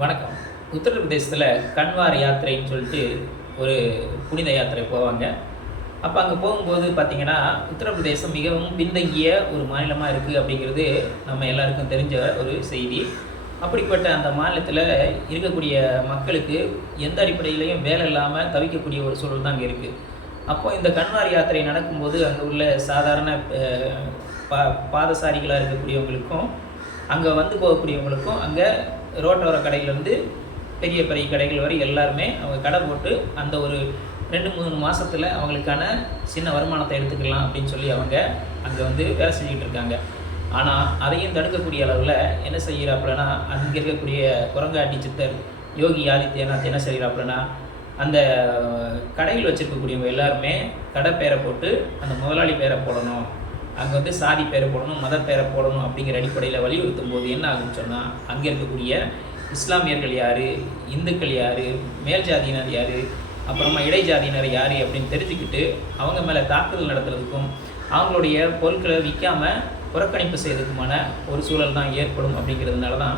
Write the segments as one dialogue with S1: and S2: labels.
S1: வணக்கம். உத்தரப்பிரதேசத்தில் கன்வார் யாத்திரைன்னு சொல்லிட்டு ஒரு புனித யாத்திரை போவாங்க. அப்போ அங்கே போகும்போது பார்த்தீங்கன்னா உத்தரப்பிரதேசம் மிகவும் பின்தங்கிய ஒரு மாநிலமாக இருக்குது அப்படிங்கிறது நம்ம எல்லாருக்கும் தெரிஞ்ச ஒரு செய்தி. அப்படிப்பட்ட அந்த மாநிலத்தில் இருக்கக்கூடிய மக்களுக்கு எந்த அடிப்படையிலையும் வேலை இல்லாமல் தவிக்கக்கூடிய ஒரு சூழல் தான் அங்கே இருக்குது அப்போது இந்த கன்வார் யாத்திரை நடக்கும்போது அங்கே உள்ள சாதாரண பா பாதசாரிகளாக இருக்கக்கூடியவங்களுக்கும் அங்கே வந்து போகக்கூடியவங்களுக்கும் அங்கே ரோட்டோர கடையிலேருந்து பெரிய பெரிய கடைகள் வரை எல்லாருமே அவங்க கடை போட்டு அந்த ஒரு ரெண்டு மூணு மாதத்தில் அவங்களுக்கான சின்ன வருமானத்தை எடுத்துக்கலாம் அப்படின்னு சொல்லி அவங்க அங்கே வந்து வேலை செஞ்சுக்கிட்டு இருக்காங்க. ஆனால் அதையும் தடுக்கக்கூடிய அளவில் என்ன செய்கிறாப்புலனா அங்கே இருக்கக்கூடிய குரங்காட்டி சித்தர் யோகி ஆதித்யநாத் என்ன செய்கிறாப்புலனா அந்த கடையில் வச்சுருக்கக்கூடியவங்க எல்லாருமே கடை பேரை போட்டு அந்த முதலாளி பேரை போடணும். அங்கே வந்து சாதி பேரை போடணும் மத பேரை போடணும் அப்படிங்கிற அடிப்படையில் வலியுறுத்தும் போது என்ன ஆகுன்னு சொன்னால் அங்கே இருக்கக்கூடிய இஸ்லாமியர்கள் யார் இந்துக்கள் யார் மேல் ஜாதியினர் யார் அப்புறமா இடைஜாதியினர் யார் அப்படின்னு தெரிஞ்சுக்கிட்டு அவங்க மேலே தாக்குதல் நடத்துறதுக்கும் அவங்களுடைய பொருட்களை விற்காம புறக்கணிப்பு செய்யறதுக்குமான ஒரு சூழல் தான் ஏற்படும் அப்படிங்கிறதுனால தான்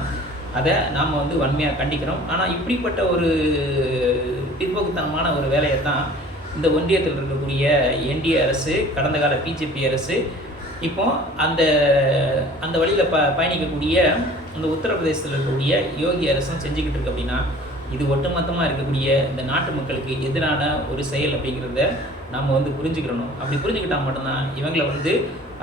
S1: அதை நாம் வந்து வன்மையாக கண்டிக்கிறோம். ஆனால் இப்படிப்பட்ட ஒரு பிற்போக்குத்தனமான ஒரு வேலையை தான் இந்த ஒன்றியத்தில் இருக்கக்கூடிய என்டிஏ அரசு கடந்த கால பிஜேபி அரசு இப்போ அந்த அந்த வழியில் ப பயணிக்கக்கூடிய இந்த உத்தரப்பிரதேசத்தில் இருக்கக்கூடிய யோகி அரசும் செஞ்சுக்கிட்டு இருக்கு அப்படின்னா இது ஒட்டுமொத்தமாக இருக்கக்கூடிய இந்த நாட்டு மக்களுக்கு எதிரான ஒரு செயல் அப்படிங்கிறத நாம் வந்து புரிஞ்சுக்கிறணும். அப்படி புரிஞ்சுக்கிட்டால் மட்டும்தான் இவங்களை வந்து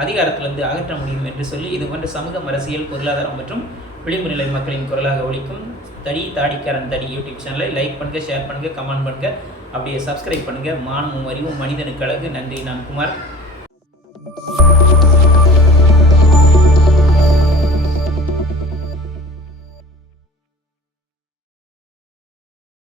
S1: அதிகாரத்திலிருந்து அகற்ற முடியும் என்று சொல்லி இது போன்ற சமூகம் அரசியல் பொருளாதாரம் மற்றும் விளிம்பு நிலை மக்களின் குரலாக ஒழிக்கும் தடி தாடிக்காரன் தடி யூடியூப் சேனலை லைக் பண்ணுங்கள் ஷேர் பண்ணுங்கள் கமெண்ட் பண்ணுங்கள் அப்படியே சப்ஸ்கிரைப் பண்ணுங்கள் மானமும் அறிவும் மனிதனுக்கு அழகு. நன்றி. நான் குமார்.